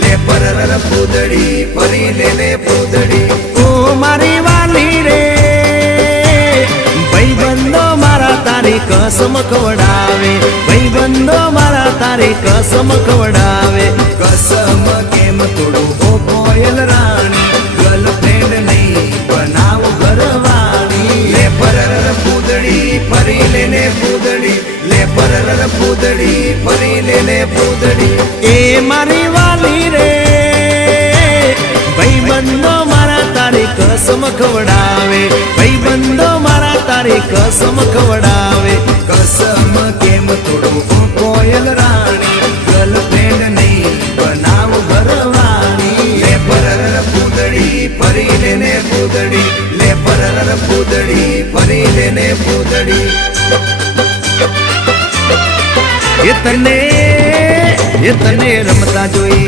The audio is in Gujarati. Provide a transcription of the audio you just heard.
લે પરર પૂદડી ફરી લે પૂદડી ઓ મારી વાલી રે ભાઈબંધો મારા તારી કસમ ખવડાવે ભાઈબંધો મારા તારી કસમ ખવડાવે કસમ કેમ તોડું ઓ કોયલ રાણી ગર્લફ્રેન્ડ નહીં બનાવ ઘરવાળી લે પરર પૂદડી ફરી લે પૂદડી લે પરર પૂદડી ફરી લે પૂદડી એ મારી વાલી રે ભાઈબંધો મારા તારી કસમ ખવડાવે ભાઈબંધો મારા તારી કસમ ખવડાવે કસમ કેમ તોડું ઓ કોયલ રાણી ગર્લફ્રેન્ડ નહીં બનાવ ઘરવાળી લે પરર પૂદડી ફરી લે પૂદડી લે પરર પૂદડી ફરી લે પૂદડી એ તને રમતા જોઈ